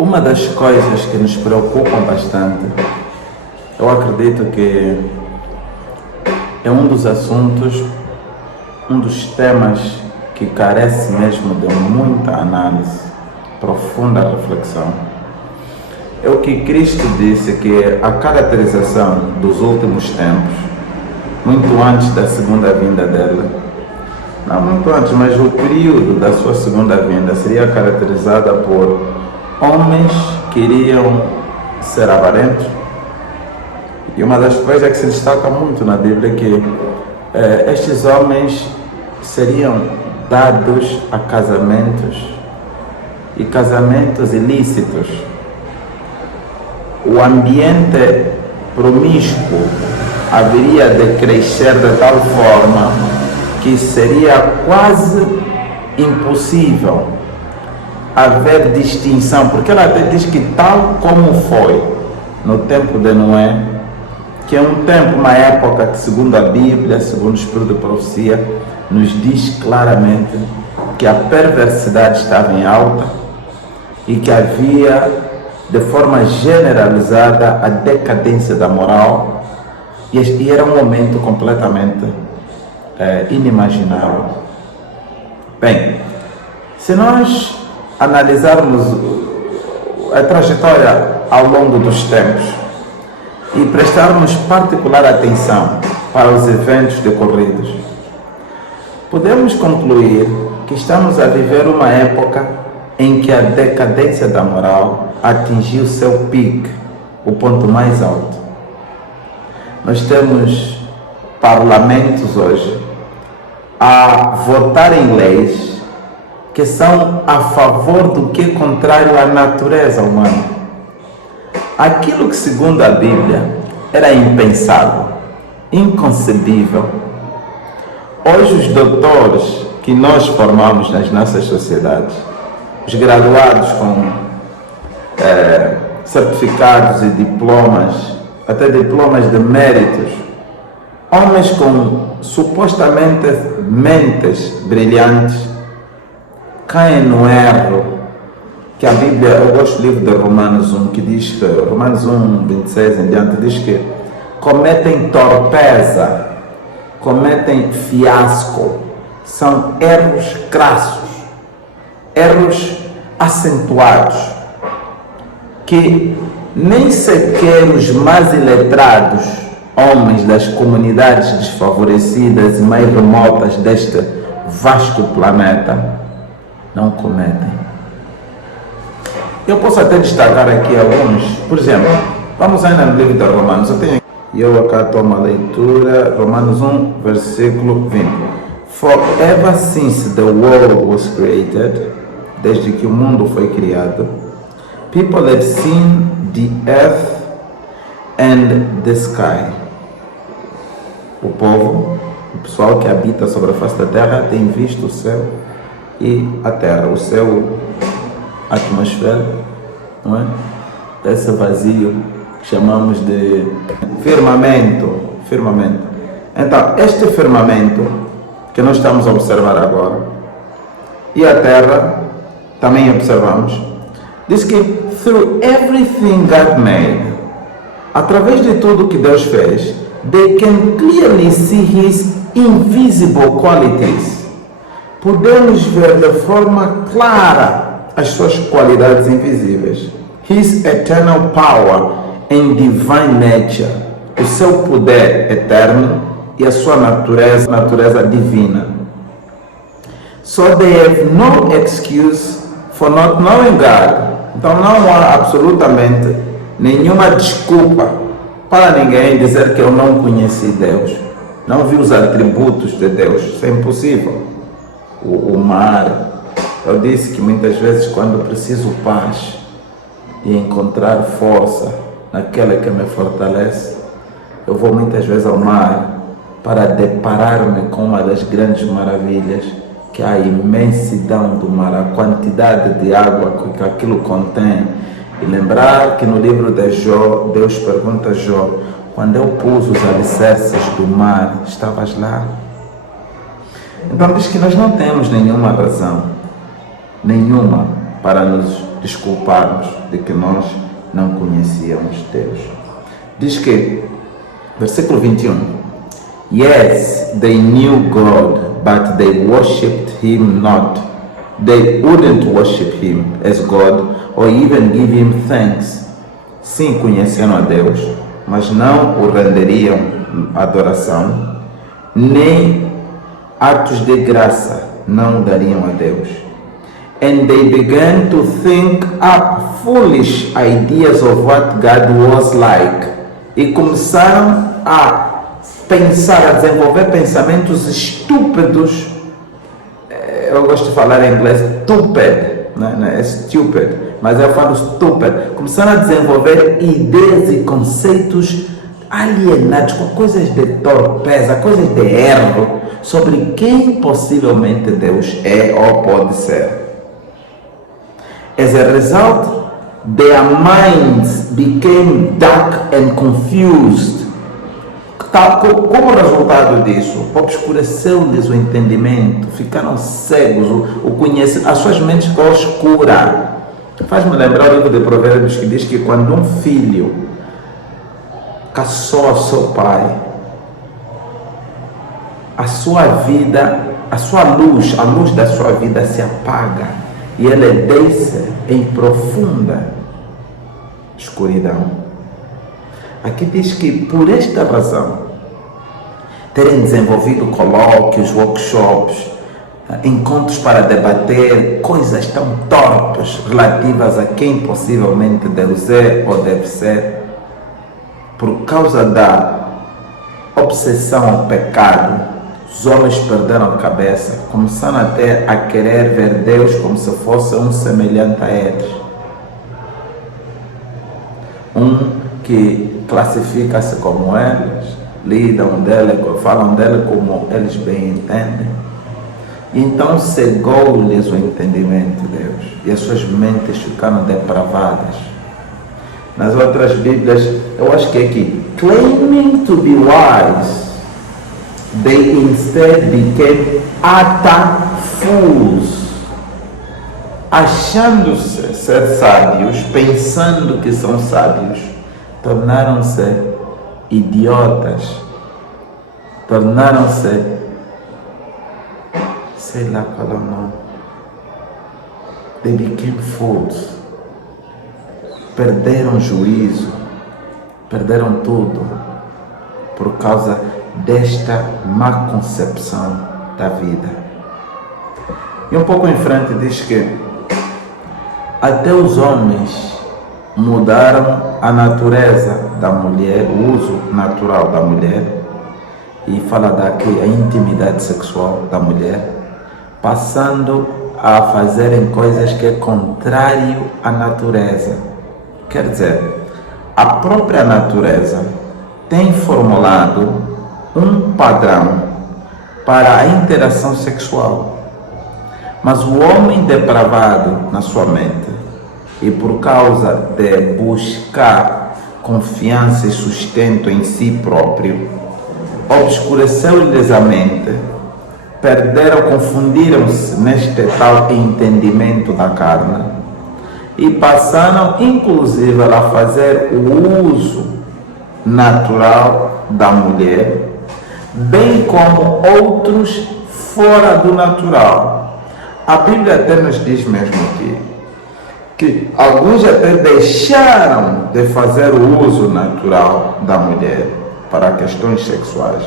Uma das coisas que nos preocupam bastante, eu acredito que é um dos assuntos, um dos temas que carece mesmo de muita análise, profunda reflexão. É o que Cristo disse que a caracterização dos últimos tempos, muito antes da segunda vinda dele, não muito antes, mas o período da sua segunda vinda seria caracterizada por homens que iriam ser avarentos. E uma das coisas que se destaca muito na Bíblia é que estes homens seriam dados a casamentos e casamentos ilícitos. O ambiente promíscuo haveria de crescer de tal forma que seria quase impossível haver distinção, porque ela até diz que tal como foi no tempo de Noé, que é um tempo, uma época que, segundo a Bíblia, segundo o Espírito de Profecia, nos diz claramente que a perversidade estava em alta e que havia, de forma generalizada, a decadência da moral, e era um momento completamente inimaginável. Bem, se nós analisarmos a trajetória ao longo dos tempos e prestarmos particular atenção para os eventos decorridos, podemos concluir que estamos a viver uma época em que a decadência da moral atingiu seu pico, o ponto mais alto. Nós temos parlamentos hoje a votar em leis que são a favor do que é contrário à natureza humana. Aquilo que, segundo a Bíblia, era impensável, inconcebível. Hoje os doutores que nós formamos nas nossas sociedades, os graduados com certificados e diplomas, até diplomas de méritos, homens com supostamente mentes brilhantes, caem no erro que a Bíblia, eu gosto do livro de Romanos 1, que diz que, Romanos 1, 26 em diante, diz que cometem torpeza, cometem fiasco, são erros crassos, erros acentuados, que nem sequer os mais iletrados, homens das comunidades desfavorecidas e mais remotas deste vasto planeta, não cometem. Eu posso até destacar aqui alguns. Por exemplo, vamos ainda no livro de Romanos. Eu acá tomo a leitura, Romanos 1, versículo 20. For ever since the world was created, desde que o mundo foi criado, people have seen the earth and the sky. O povo, o pessoal que habita sobre a face da terra, tem visto o céu e a terra. O céu, a atmosfera, não é? Esse vazio que chamamos de firmamento. Então, este firmamento que nós estamos a observar agora e a terra, também observamos, diz que through everything God made, através de tudo que Deus fez, they can clearly see His invisible qualities. Podemos ver de forma clara as suas qualidades invisíveis. His eternal power and divine nature, o seu poder eterno e a sua natureza divina. So they have no excuse for not knowing God. Então não há absolutamente nenhuma desculpa para ninguém dizer que eu não conheci Deus, não vi os atributos de Deus. Isso é impossível. O mar, eu disse que muitas vezes quando preciso paz e encontrar força naquela que me fortalece, eu vou muitas vezes ao mar para deparar-me com uma das grandes maravilhas, que é a imensidão do mar, a quantidade de água que aquilo contém. E lembrar que no livro de Jó, Deus pergunta a Jó: quando eu pus os alicerces do mar, estavas lá? Então diz que nós não temos nenhuma razão, nenhuma, para nos desculpar-nos de que nós não conhecíamos Deus. Diz que, versículo 21, Yes, they knew God, but they worshipped Him not. They wouldn't worship Him as God or even give Him thanks. Sim, conheceram a Deus, mas não o renderiam adoração, nem atos de graça não dariam a Deus. And they began to think up foolish ideas of what God was like. E começaram a pensar, a desenvolver pensamentos estúpidos. Eu gosto de falar em inglês stupid, né? É stupid, mas eu falo stupid. Começaram a desenvolver ideias e conceitos alienados, com coisas de torpeza, coisas de erro, sobre quem possivelmente Deus é ou pode ser. As a result, their minds became dark and confused. Como resultado disso, obscureceu-lhes o entendimento, ficaram cegos, o conhecimento, as suas mentes ficou escura. Faz-me lembrar o livro de Provérbios que diz que quando um filho caçou seu pai, a sua vida, a luz da sua vida se apaga e ele desce em profunda escuridão. Aqui diz que por esta razão, terem desenvolvido colóquios, workshops, encontros para debater coisas tão torpes relativas a quem possivelmente Deus é ou deve ser, por causa da obsessão ao pecado, os homens perderam a cabeça, começaram até a querer ver Deus como se fosse um semelhante a eles. Que classifica-se como eles, lidam dele, falam dele como eles bem entendem. Então cegou-lhes o entendimento de Deus e as suas mentes ficaram depravadas. Nas outras Bíblias, eu acho que é aqui, claiming to be wise, they instead became utter fools. Achando-se ser sábios, pensando que são sábios, tornaram-se idiotas, tornaram-se, sei lá qual é o nome, they became fools, perderam juízo, perderam tudo, por causa desta má concepção da vida. E um pouco em frente diz que até os homens mudaram a natureza da mulher, o uso natural da mulher, e fala daqui a intimidade sexual da mulher, passando a fazerem coisas que é contrário à natureza. Quer dizer, a própria natureza tem formulado um padrão para a interação sexual. Mas o homem depravado na sua mente, e por causa de buscar confiança e sustento em si próprio, obscureceu-lhes a mente, confundiram-se neste tal entendimento da carne e passaram inclusive a fazer o uso natural da mulher, bem como outros fora do natural. A Bíblia até nos diz mesmo que alguns até deixaram de fazer o uso natural da mulher para questões sexuais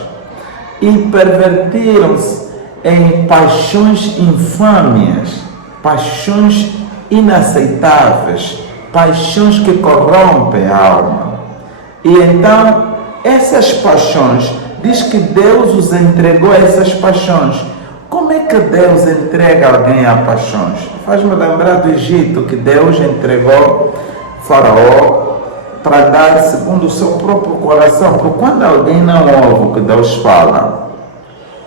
e pervertiram-se em paixões infâmias, paixões inaceitáveis, paixões que corrompem a alma. E então, essas paixões, diz que Deus os entregou a essas paixões. Como é que Deus entrega alguém a paixões? Faz-me lembrar do Egito, que Deus entregou Faraó para dar segundo o seu próprio coração. Porque quando alguém não ouve o que Deus fala,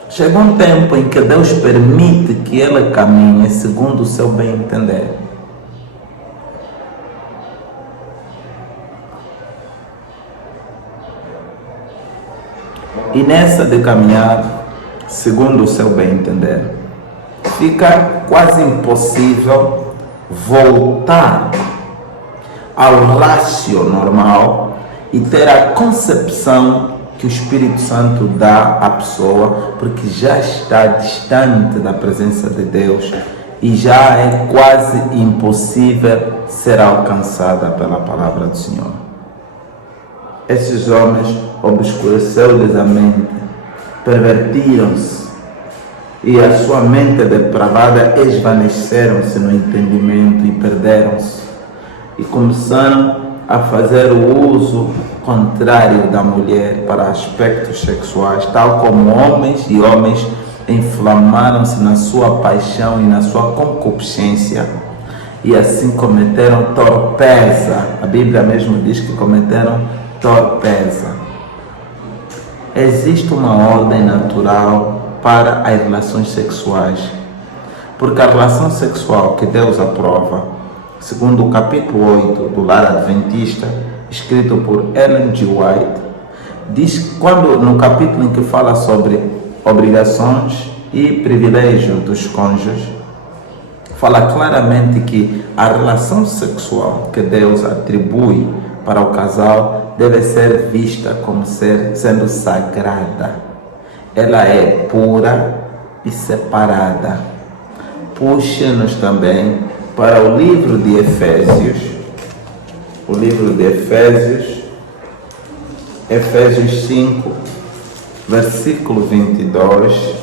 chega um tempo em que Deus permite que ele caminhe segundo o seu bem entender. E nessa de caminhar segundo o seu bem entender, fica quase impossível voltar ao rácio normal e ter a concepção que o Espírito Santo dá à pessoa, porque já está distante da presença de Deus e já é quase impossível ser alcançada pela palavra do Senhor. Esses homens obscureceu-lhes a mente, pervertiram-se e a sua mente depravada esvaneceram-se no entendimento e perderam-se e começaram a fazer o uso contrário da mulher para aspectos sexuais, tal como homens inflamaram-se na sua paixão e na sua concupiscência e assim cometeram torpeza. A Bíblia mesmo diz que cometeram torpeza. Existe uma ordem natural para as relações sexuais, porque a relação sexual que Deus aprova, segundo o capítulo 8 do Lar Adventista, escrito por Ellen G. White, diz quando no capítulo em que fala sobre obrigações e privilégios dos cônjuges, fala claramente que a relação sexual que Deus atribui para o casal deve ser vista como sendo sagrada. Ela é pura e separada. Puxa-nos também para o livro de Efésios, Efésios 5, versículo 22,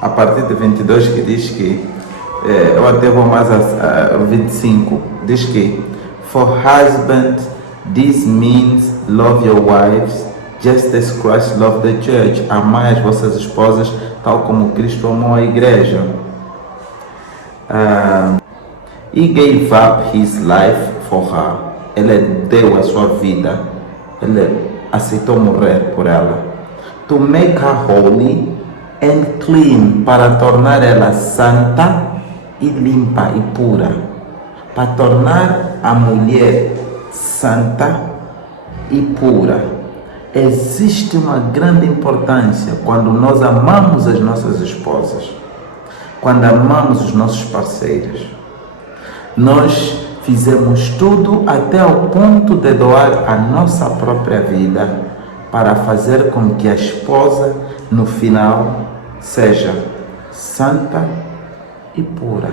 a partir de 22, que diz que, eu até vou mais a 25, diz que, for husbands, this means love your wives, just as Christ loved the church. Amai as vossas esposas, tal como Cristo amou a igreja. He gave up his life for her. Ele deu a sua vida. Ele aceitou morrer por ela. To make her holy and clean. Para tornar ela santa e limpa e pura. Para tornar a mulher santa e pura. Existe uma grande importância quando nós amamos as nossas esposas. Quando amamos os nossos parceiros. Nós fizemos tudo até o ponto de doar a nossa própria vida para fazer com que a esposa, no final, seja santa e pura.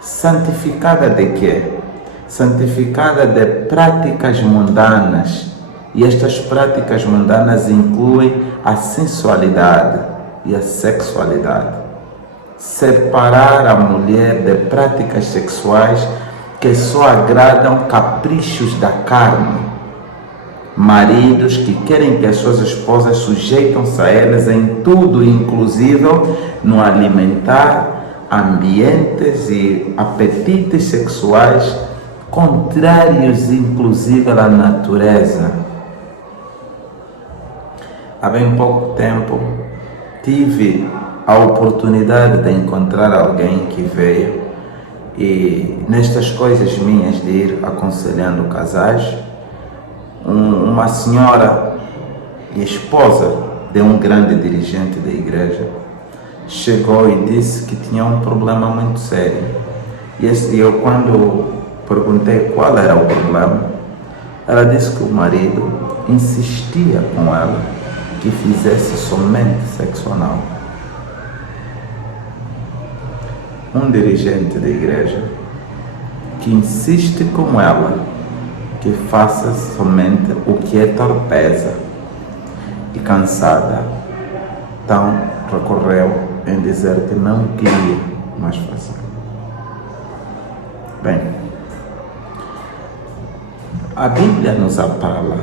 Santificada de quê? Santificada de práticas mundanas. E estas práticas mundanas incluem a sensualidade e a sexualidade. Separar a mulher de práticas sexuais que só agradam caprichos da carne. Maridos que querem que as suas esposas sujeitam-se a elas em tudo, inclusive no alimentar, ambientes e apetites sexuais contrários, inclusive, à natureza. Há bem pouco tempo tive a oportunidade de encontrar alguém que veio e nestas coisas minhas de ir aconselhando casais, uma senhora e esposa de um grande dirigente da igreja chegou e disse que tinha um problema muito sério. E eu, quando perguntei qual era o problema, ela disse que o marido insistia com ela que fizesse somente sexo anal. Um dirigente da igreja que insiste com ela que faça somente o que é torpeza e cansada, então recorreu em dizer que não queria mais fazer. Bem, a Bíblia nos apala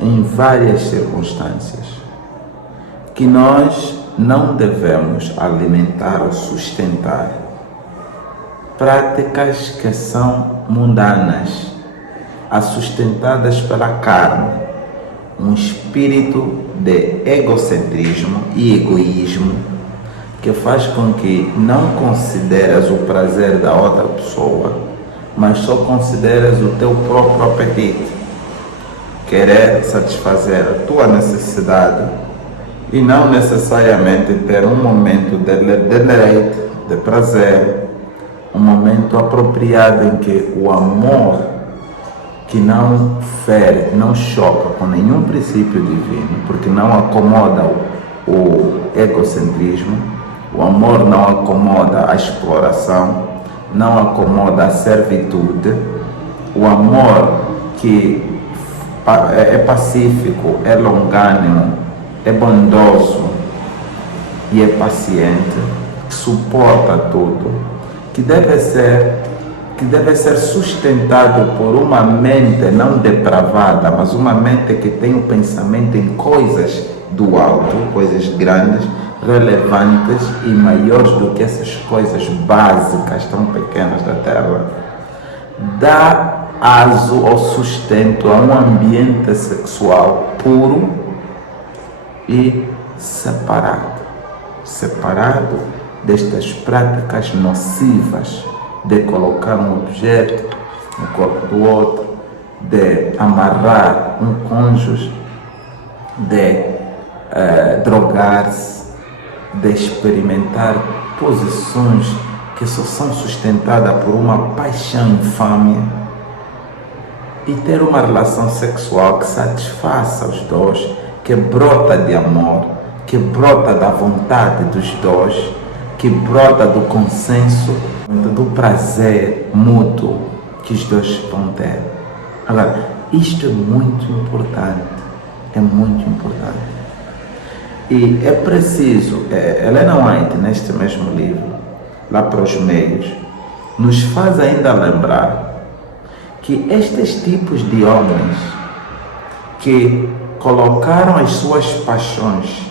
em várias circunstâncias que nós não devemos alimentar ou sustentar práticas que são mundanas, sustentadas pela carne, um espírito de egocentrismo e egoísmo que faz com que não consideres o prazer da outra pessoa, mas só consideres o teu próprio apetite, querer satisfazer a tua necessidade e não necessariamente ter um momento de deleite, de prazer, um momento apropriado em que o amor que não fere, não choca com nenhum princípio divino, porque não acomoda o egocentrismo, o amor não acomoda a exploração, não acomoda a servitude, o amor que é pacífico, é longânimo, é bondoso e é paciente, que suporta tudo, que deve ser sustentado por uma mente não depravada, mas uma mente que tem o pensamento em coisas do alto, coisas grandes, relevantes e maiores do que essas coisas básicas tão pequenas da terra. Dá aso ou sustento a um ambiente sexual puro e separado destas práticas nocivas de colocar um objeto no corpo do outro, de amarrar um cônjuge, de drogar-se, de experimentar posições que só são sustentadas por uma paixão infame e ter uma relação sexual que satisfaça os dois, que brota de amor, que brota da vontade dos dois, que brota do consenso, do prazer mútuo que os dois vão ter. Agora, isto é muito importante, E é preciso, Ellen White, neste mesmo livro, Lá para os Meios, nos faz ainda lembrar que estes tipos de homens que colocaram as suas paixões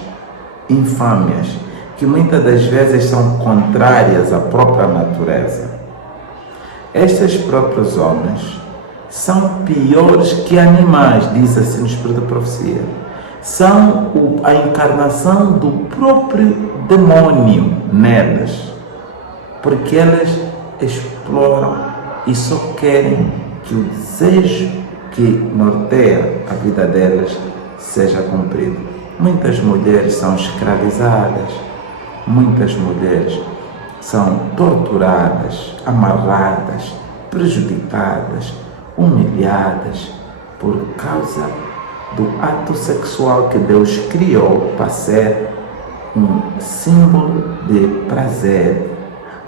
infâmias, que muitas das vezes são contrárias à própria natureza, estes próprios homens são piores que animais, diz assim no Espírito da Profecia. São a encarnação do próprio demônio neles, porque eles exploram e só querem que o desejo que norteia a vida delas seja cumprido. Muitas mulheres são escravizadas, muitas mulheres são torturadas, amarradas, prejudicadas, humilhadas por causa do ato sexual que Deus criou para ser um símbolo de prazer,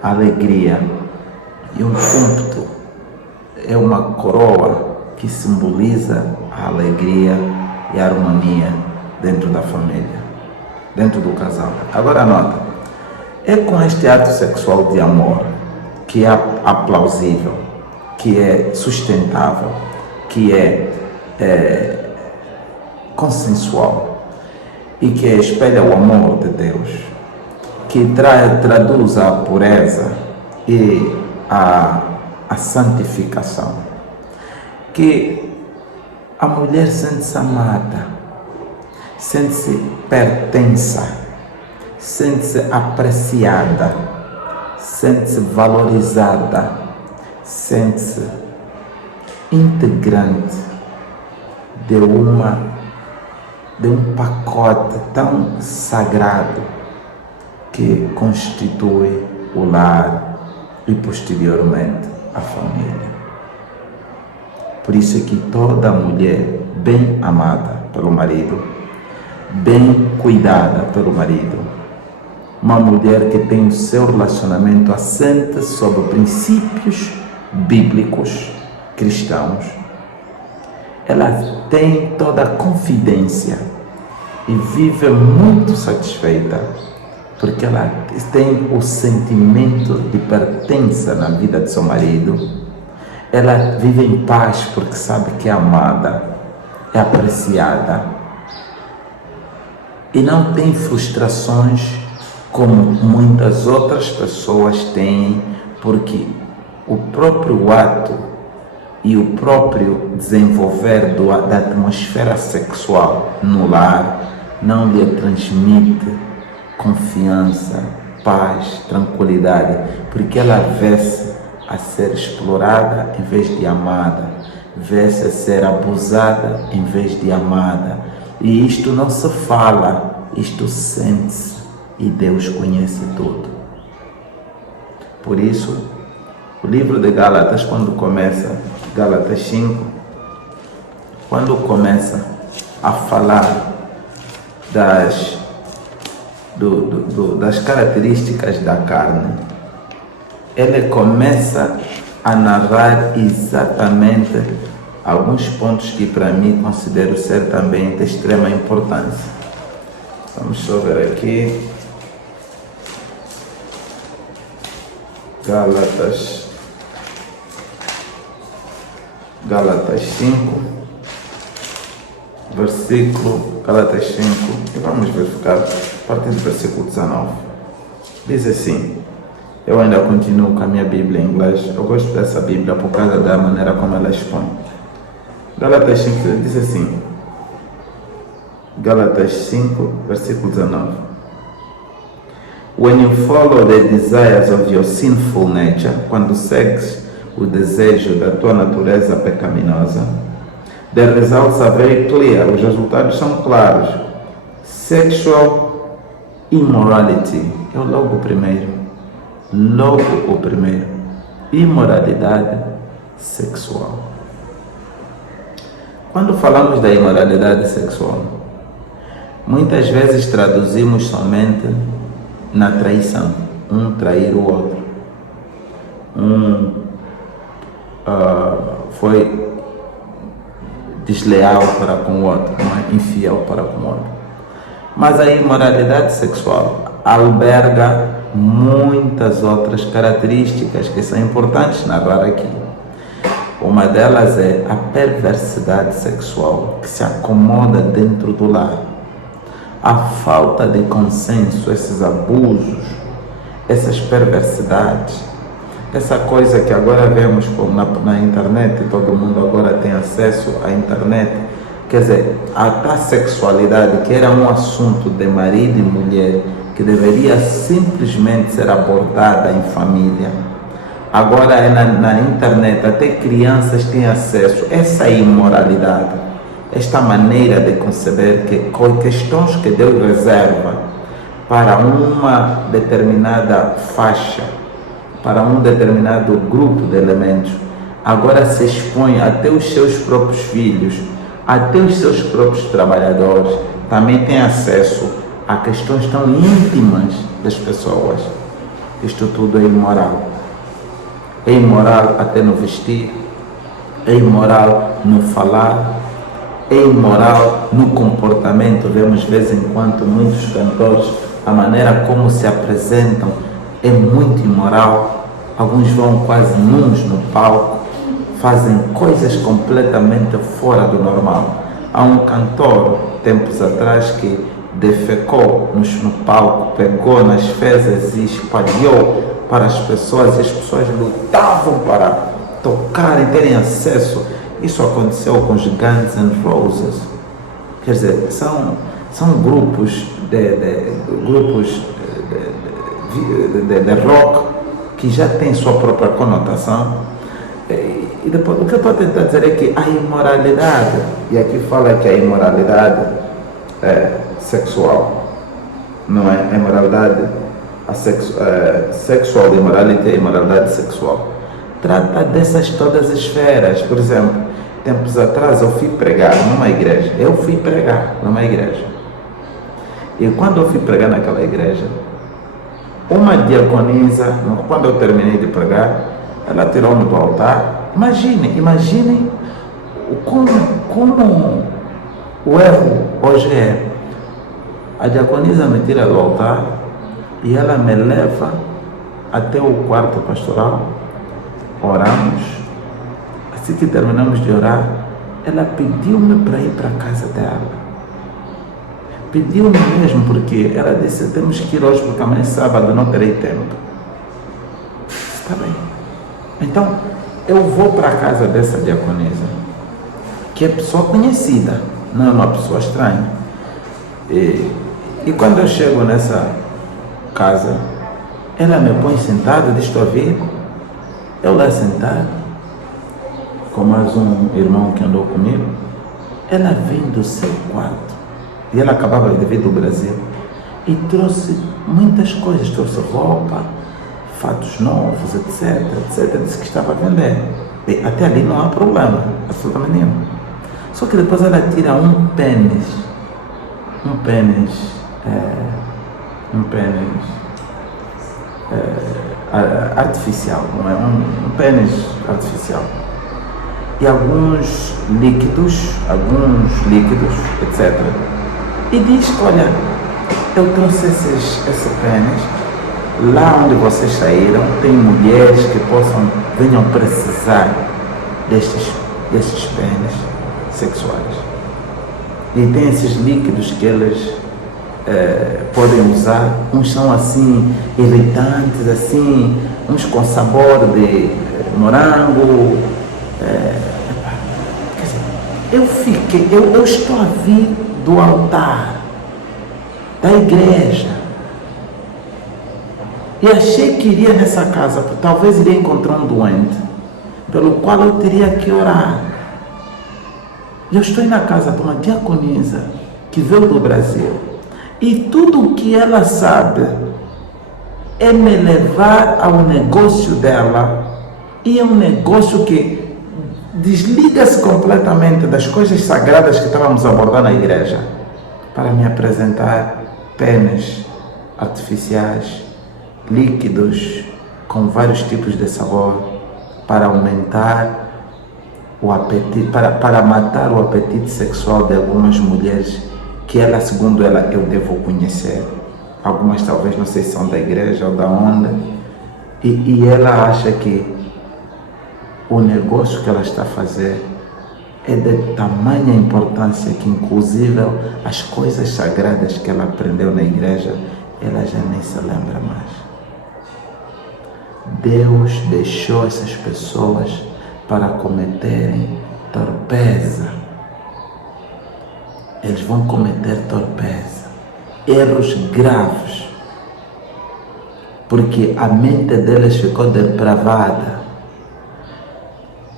alegria e um culto. É uma coroa que simboliza a alegria e a harmonia dentro da família, dentro do casal. Agora anota, é com este ato sexual de amor que é aplausível, que é sustentável, que é consensual e que espelha o amor de Deus, que traduz a pureza e a santificação, que a mulher sente-se amada, sente-se pertença, sente-se apreciada, sente-se valorizada, sente-se integrante de um pacote tão sagrado que constitui o lar e posteriormente a família. Por isso é que toda mulher bem amada pelo marido, bem cuidada pelo marido, uma mulher que tem o seu relacionamento assente sobre princípios bíblicos cristãos, ela tem toda a confidência e vive muito satisfeita, porque ela tem o sentimento de pertença na vida de seu marido. Ela vive em paz porque sabe que é amada, é apreciada e não tem frustrações como muitas outras pessoas têm, porque o próprio ato e o próprio desenvolver da atmosfera sexual no lar não lhe transmite confiança, paz, tranquilidade, porque ela vê-se a ser explorada em vez de amada, vê-se a ser abusada em vez de amada. E isto não se fala, isto sente-se, e Deus conhece tudo. Por isso, O livro de Gálatas, quando começa, Gálatas 5, quando começa a falar das características da carne, ele começa a narrar exatamente alguns pontos que para mim considero ser também de extrema importância. Vamos só ver aqui. Gálatas 5, versículo, Gálatas 5, e vamos verificar a partir do versículo 19. Diz assim, eu ainda continuo com a minha Bíblia em inglês, eu gosto dessa Bíblia por causa da maneira como ela expõe. Gálatas 5 diz assim, Gálatas 5, versículo 19. When you follow the desires of your sinful nature, quando segues o desejo da tua natureza pecaminosa, the results are very clear, os resultados são claros. Sexual immorality, é logo o primeiro. Imoralidade sexual. Quando falamos da imoralidade sexual, muitas vezes traduzimos somente na traição, um trair o outro, foi desleal para com o outro, infiel para com o outro. Mas a imoralidade sexual alberga muitas outras características que são importantes narrar aqui. Uma delas é a perversidade sexual que se acomoda dentro do lar. A falta de consenso, esses abusos, essas perversidades, essa coisa que agora vemos na internet, todo mundo agora tem acesso à internet, quer dizer, a sexualidade, que era um assunto de marido e mulher, que deveria simplesmente ser abordada em família, agora é na internet, até crianças têm acesso a essa imoralidade. Esta maneira de conceber que questões que Deus reserva para uma determinada faixa, para um determinado grupo de elementos, agora se expõe até os seus próprios filhos, até os seus próprios trabalhadores, também têm acesso a questões tão íntimas das pessoas. Isto tudo é imoral. É imoral até no vestir, é imoral no falar, é imoral no comportamento. Vemos de vez em quando muitos cantores, a maneira como se apresentam é muito imoral. Alguns vão quase nus no palco, fazem coisas completamente fora do normal. Há um cantor, tempos atrás, que defecou no palco, pegou nas fezes e espalhou para as pessoas, e as pessoas lutavam para tocarem, terem acesso. Isso aconteceu com os Guns N' Roses. Quer dizer, são grupos de rock que já têm sua própria conotação. E depois, o que eu estou tentando dizer é que a imoralidade, e aqui fala que a imoralidade é sexual, não é? A imoralidade sexual, de imoralidade é imoralidade sexual. Trata dessas todas as esferas. Por exemplo, tempos atrás eu fui pregar numa igreja. E quando eu fui pregar naquela igreja, uma diaconisa, quando eu terminei de pregar, ela tirou-me do altar. Imaginem como o erro hoje é. A diaconisa me tira do altar e ela me leva até o quarto pastoral. Oramos. Assim que terminamos de orar, ela pediu-me para ir para a casa dela. Pediu-me mesmo, porque ela disse: temos que ir hoje porque amanhã é sábado, não terei tempo. Está bem. Então, eu vou para a casa dessa diaconisa, que é pessoa conhecida, não é uma pessoa estranha. E quando eu chego nessa casa, ela me põe sentado, diz: estou a vir. Eu lá sentado, com mais um irmão que andou comigo, ela vem do seu quarto, e ela acabava de vir do Brasil, e trouxe muitas coisas, trouxe roupa, fatos novos, etc, etc, disse que estava a vender. E até ali não há problema, absolutamente nenhum. Só que depois ela tira um pênis artificial, não é? Um pênis artificial. E alguns líquidos, etc. E diz, olha, eu trouxe esse pênis, lá onde vocês saíram, tem mulheres que venham precisar destes pênis sexuais. E tem esses líquidos que eles podem usar, uns são assim, irritantes, assim, uns com sabor de morango. Eu estou a vir do altar da igreja e achei que iria nessa casa, porque talvez iria encontrar um doente pelo qual eu teria que orar. Eu estou na casa de uma diaconisa que veio do Brasil e tudo o que ela sabe é me levar ao negócio dela, e é um negócio que desliga-se completamente das coisas sagradas que estávamos a abordar na igreja, para me apresentar pênis artificiais, líquidos com vários tipos de sabor, para aumentar o apetite, para matar o apetite sexual de algumas mulheres que ela, segundo ela, eu devo conhecer. Algumas talvez não sei se são da igreja ou da onde, e ela acha que o negócio que ela está a fazer é de tamanha importância que, inclusive, as coisas sagradas que ela aprendeu na igreja, ela já nem se lembra mais. Deus deixou essas pessoas para cometerem torpeza. Eles vão cometer torpeza, erros graves, porque a mente deles ficou depravada.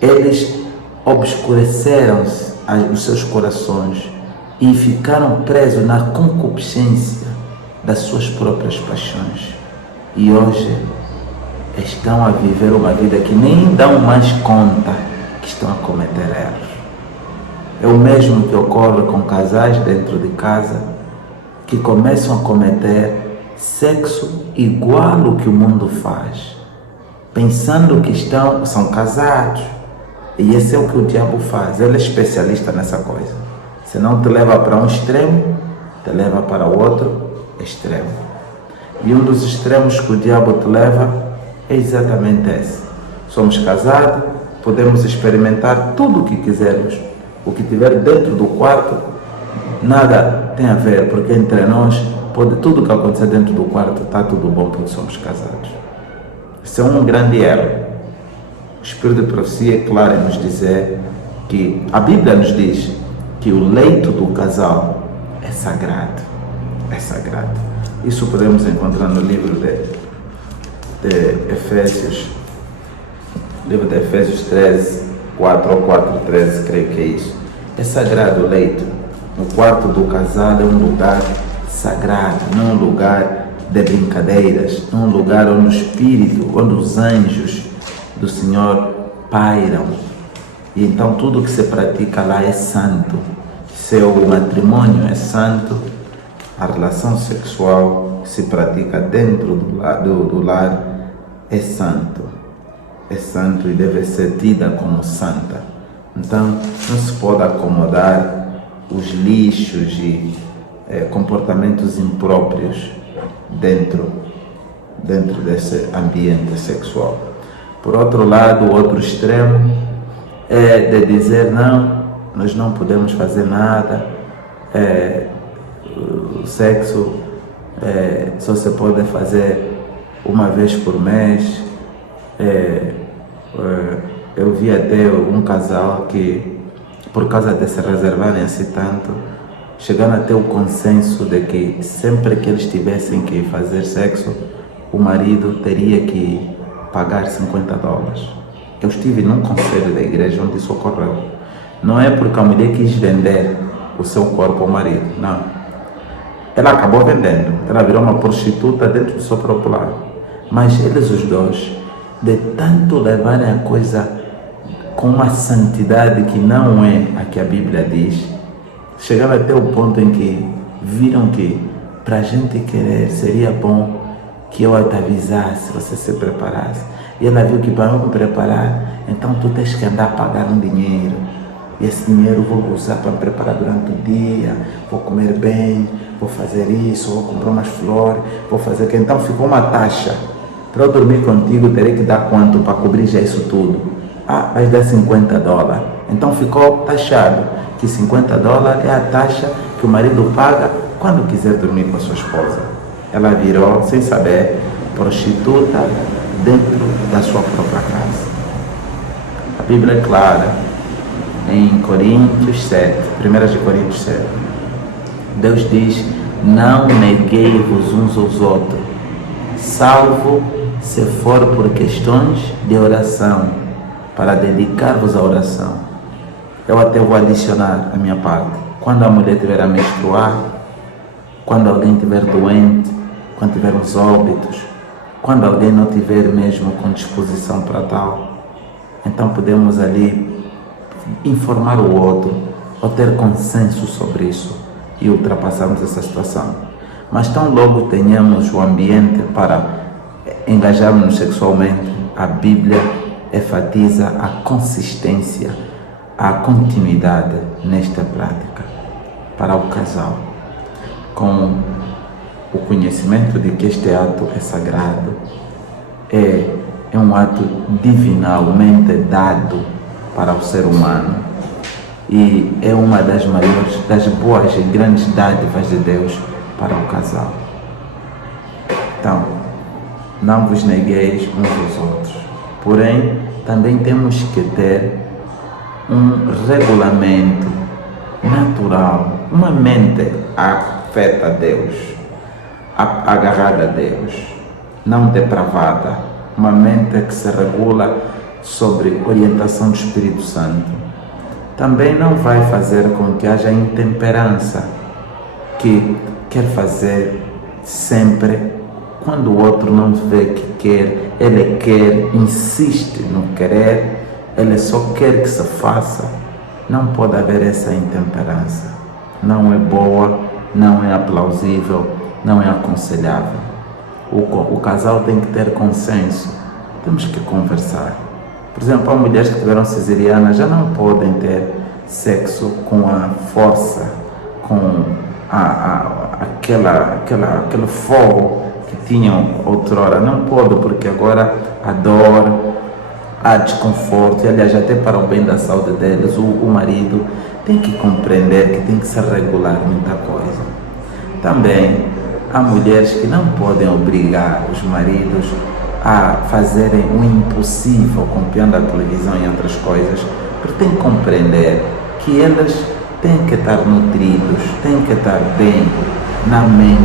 Eles obscureceram-se os seus corações e ficaram presos na concupiscência das suas próprias paixões. E hoje estão a viver uma vida que nem dão mais conta que estão a cometer erros. É o mesmo que ocorre com casais dentro de casa que começam a cometer sexo igual ao que o mundo faz, pensando que são casados. E esse é o que o diabo faz. Ele é especialista nessa coisa. Se não te leva para um extremo, te leva para o outro extremo. E um dos extremos que o diabo te leva é exatamente esse. Somos casados, podemos experimentar tudo o que quisermos. O que tiver dentro do quarto, nada tem a ver, porque entre nós, tudo que acontecer dentro do quarto, está tudo bom, porque somos casados. Isso é um grande erro. O Espírito de Profecia é claro em nos dizer que a Bíblia nos diz que o leito do casal é sagrado. É sagrado. Isso podemos encontrar no livro de Efésios, livro de Efésios 13, 4 ou 4, 13, creio que é isso. É sagrado o leito. O quarto do casal é um lugar sagrado, não um lugar de brincadeiras, não um lugar onde o Espírito, onde os anjos do Senhor pairam. E então tudo que se pratica lá é santo. Seu matrimônio é santo, a relação sexual que se pratica dentro do lar é santo. É santo e deve ser tida como santa. Então não se pode acomodar os lixos e comportamentos impróprios dentro desse ambiente sexual. Por outro lado, o outro extremo é de dizer não, nós não podemos fazer nada, o sexo só se pode fazer uma vez por mês. Eu vi até um casal que, por causa de se reservarem assim tanto, chegaram até o consenso de que sempre que eles tivessem que fazer sexo, o marido teria que pagar $50. Eu estive num conselho da igreja onde isso ocorreu. Não é porque a mulher quis vender o seu corpo ao marido, não. Ela acabou vendendo, ela virou uma prostituta dentro do seu próprio lar. Mas eles os dois, de tanto levarem a coisa com uma santidade que não é a que a Bíblia diz, chegaram até o ponto em que viram que para a gente querer seria bom que eu te avisasse, você se preparasse. E ela viu que para eu me preparar, então tu tens que andar a pagar um dinheiro. E esse dinheiro eu vou usar para me preparar durante o dia, vou comer bem, vou fazer isso, vou comprar umas flores, vou fazer aquilo. Então ficou uma taxa. Para eu dormir contigo, terei que dar quanto para cobrir já isso tudo? Ah, vais dar $50. Então ficou taxado que $50 é a taxa que o marido paga quando quiser dormir com a sua esposa. Ela virou, sem saber, prostituta dentro da sua própria casa. A Bíblia é clara, em Coríntios 7, 1 Coríntios 7. Deus diz, não neguei-vos uns aos outros, salvo se for por questões de oração, para dedicar-vos à oração. Eu até vou adicionar a minha parte. Quando a mulher estiver a menstruar, quando alguém estiver doente, quando tiver os óbitos, quando alguém não tiver mesmo com disposição para tal, então podemos ali informar o outro ou ter consenso sobre isso e ultrapassarmos essa situação. Mas tão logo tenhamos o ambiente para engajarmos sexualmente, a Bíblia enfatiza a consistência, a continuidade nesta prática para o casal, com o conhecimento de que este ato é sagrado, é um ato divinalmente dado para o ser humano e é uma das maiores, das boas e grandes dádivas de Deus para o casal. Então, não vos negueis uns aos outros, porém também temos que ter um regulamento natural, uma mente afeta a Deus, agarrada a Deus, não depravada, uma mente que se regula sobre orientação do Espírito Santo. Também não vai fazer com que haja intemperança, que quer fazer sempre quando o outro não vê que quer, ele quer, insiste no querer, ele só quer que se faça. Não pode haver essa intemperança. Não é boa, não é aplausível, não é aconselhável. O casal tem que ter consenso. Temos que conversar. Por exemplo, há mulheres que tiveram cesariana já não podem ter sexo com a força, com aquele fogo que tinham outrora. Não pode, porque agora a dor, há desconforto, e aliás até para o bem da saúde deles, o marido tem que compreender que tem que se regular muita coisa. Também há mulheres que não podem obrigar os maridos a fazerem o impossível, copiando a televisão e outras coisas, porque tem que compreender que eles têm que estar nutridos, têm que estar bem na mente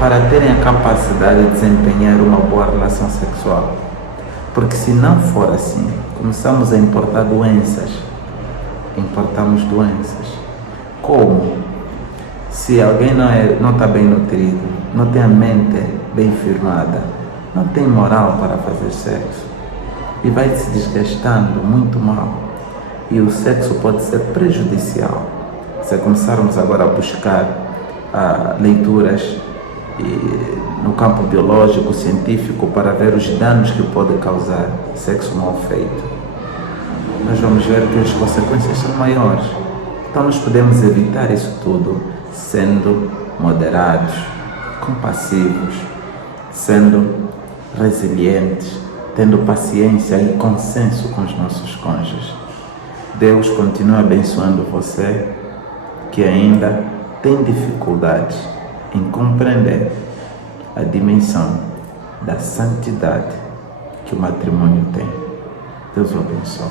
para terem a capacidade de desempenhar uma boa relação sexual. Porque se não for assim, começamos a importar doenças. Importamos doenças. Como? Se alguém não está bem nutrido, não tem a mente bem firmada, não tem moral para fazer sexo, e vai se desgastando muito mal. E o sexo pode ser prejudicial. Se começarmos agora a buscar leituras no campo biológico, científico, para ver os danos que pode causar sexo mal feito, nós vamos ver que as consequências são maiores. Então nós podemos evitar isso tudo sendo moderados, compassivos, sendo resilientes, tendo paciência e consenso com os nossos cônjuges. Deus continua abençoando você que ainda tem dificuldades em compreender a dimensão da santidade que o matrimônio tem. Deus o abençoe.